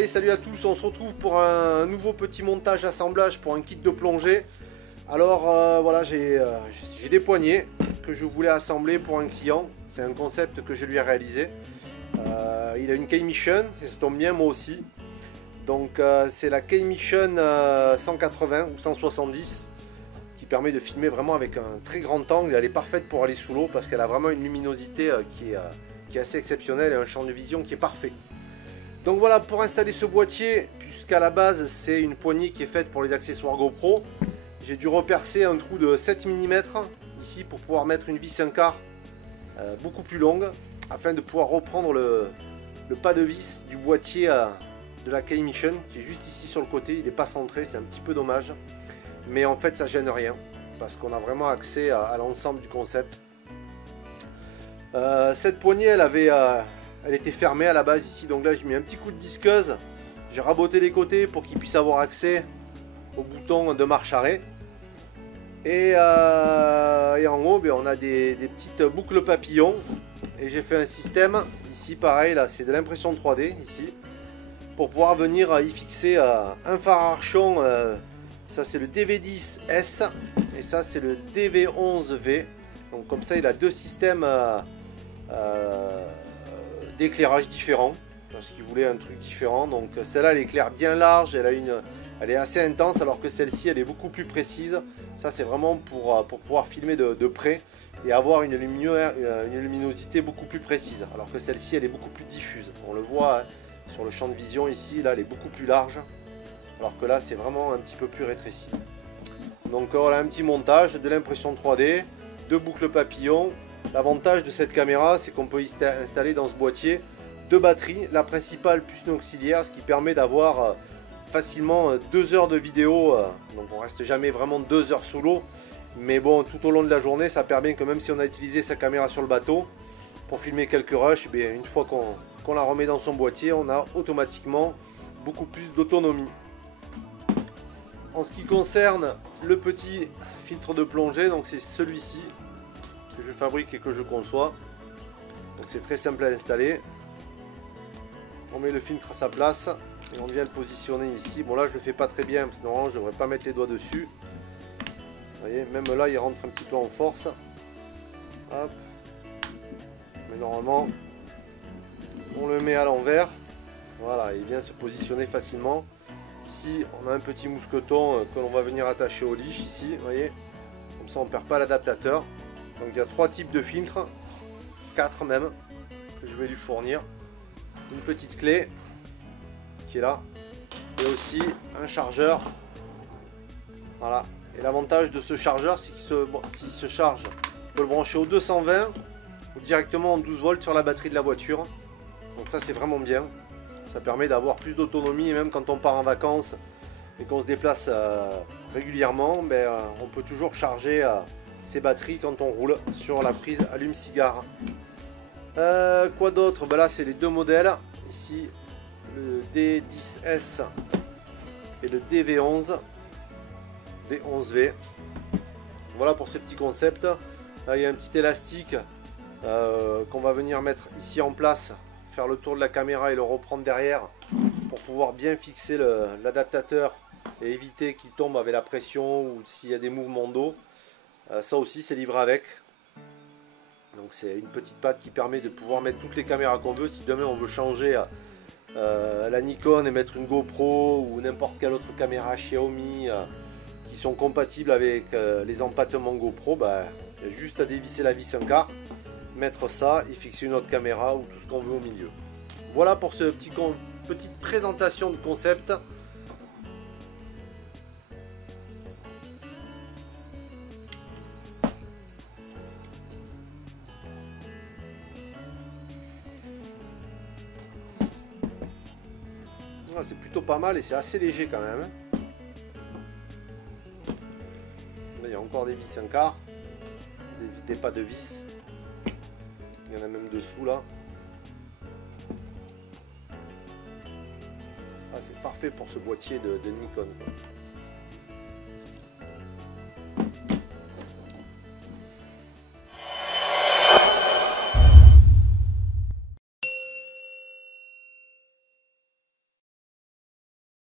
Allez, salut à tous, on se retrouve pour un nouveau petit montage assemblage pour un kit de plongée. Alors voilà, j'ai des poignées que je voulais assembler pour un client. C'est un concept que je lui ai réalisé. Il a une K-Mission, et ça tombe bien, moi aussi. Donc c'est la K-Mission 180 ou 170 qui permet de filmer vraiment avec un très grand angle. Elle est parfaite pour aller sous l'eau parce qu'elle a vraiment une luminosité qui est assez exceptionnelle et un champ de vision qui est parfait. Donc voilà, pour installer ce boîtier, puisqu'à la base c'est une poignée qui est faite pour les accessoires GoPro, j'ai dû repercer un trou de 7 mm ici pour pouvoir mettre une vis 1/4 beaucoup plus longue, afin de pouvoir reprendre le pas de vis du boîtier de la K-Mission qui est juste ici sur le côté. Il n'est pas centré, c'est un petit peu dommage, mais en fait ça gêne rien parce qu'on a vraiment accès à l'ensemble du concept. Cette poignée elle était fermée à la base ici, donc là j'ai mis un petit coup de disqueuse, j'ai raboté les côtés pour qu'il puisse avoir accès au bouton de marche arrêt, et en haut on a des petites boucles papillons, et j'ai fait un système ici pareil, là c'est de l'impression 3D ici, pour pouvoir venir y fixer un phare Archon, ça c'est le DV10S et ça c'est le DV11V, donc comme ça il a deux systèmes d'éclairage différents parce qu'il voulait un truc différent. Donc celle-là elle éclaire bien large, elle est assez intense, alors que celle-ci elle est beaucoup plus précise. Ça c'est vraiment pour pouvoir filmer de près et avoir une luminosité beaucoup plus précise, alors que celle-ci elle est beaucoup plus diffuse. On le voit sur le champ de vision ici, là elle est beaucoup plus large, alors que là c'est vraiment un petit peu plus rétréci. Donc voilà un petit montage, de l'impression 3D, deux boucles papillons. L'avantage de cette caméra, c'est qu'on peut installer dans ce boîtier deux batteries, la principale plus une auxiliaire, ce qui permet d'avoir facilement 2 heures de vidéo. Donc on reste jamais vraiment 2 heures sous l'eau, mais bon, tout au long de la journée, ça permet que même si on a utilisé sa caméra sur le bateau pour filmer quelques rushs, une fois qu'on la remet dans son boîtier, on a automatiquement beaucoup plus d'autonomie. En ce qui concerne le petit filtre de plongée, donc c'est celui-ci que je fabrique et que je conçois. Donc c'est très simple à installer. On met le filtre à sa place et on vient le positionner ici. Bon là je le fais pas très bien parce que normalement je ne devrais pas mettre les doigts dessus. Vous voyez, même là il rentre un petit peu en force. Hop. Mais normalement on le met à l'envers. Voilà, il vient se positionner facilement. Ici on a un petit mousqueton que l'on va venir attacher au leash ici. Vous voyez, comme ça on ne perd pas l'adaptateur. Donc il y a 3 types de filtres, 4 même, que je vais lui fournir. Une petite clé qui est là, et aussi un chargeur. Voilà, et l'avantage de ce chargeur, c'est qu'il se charge, on peut le brancher au 220 ou directement en 12 volts sur la batterie de la voiture. Donc ça c'est vraiment bien, ça permet d'avoir plus d'autonomie, et même quand on part en vacances et qu'on se déplace régulièrement, on peut toujours charger ces batteries quand on roule sur la prise allume-cigare. Quoi d'autre? Là c'est les deux modèles ici, le D10S et le DV11 D11V. Voilà pour ce petit concept. Là il y a un petit élastique qu'on va venir mettre ici en place, faire le tour de la caméra et le reprendre derrière pour pouvoir bien fixer l'adaptateur et éviter qu'il tombe avec la pression ou s'il y a des mouvements d'eau. Ça aussi c'est livré avec. Donc c'est une petite patte qui permet de pouvoir mettre toutes les caméras qu'on veut. Si demain on veut changer la Nikon et mettre une GoPro ou n'importe quelle autre caméra Xiaomi qui sont compatibles avec les empattements GoPro, il y a juste à dévisser la vis 1/4, mettre ça et fixer une autre caméra ou tout ce qu'on veut au milieu. Voilà pour ce petite présentation de concept. C'est plutôt pas mal et c'est assez léger quand même. Là, il y a encore des vis 1/4, des pas de vis. Il y en a même dessous là. Ah, c'est parfait pour ce boîtier de Nikon, quoi.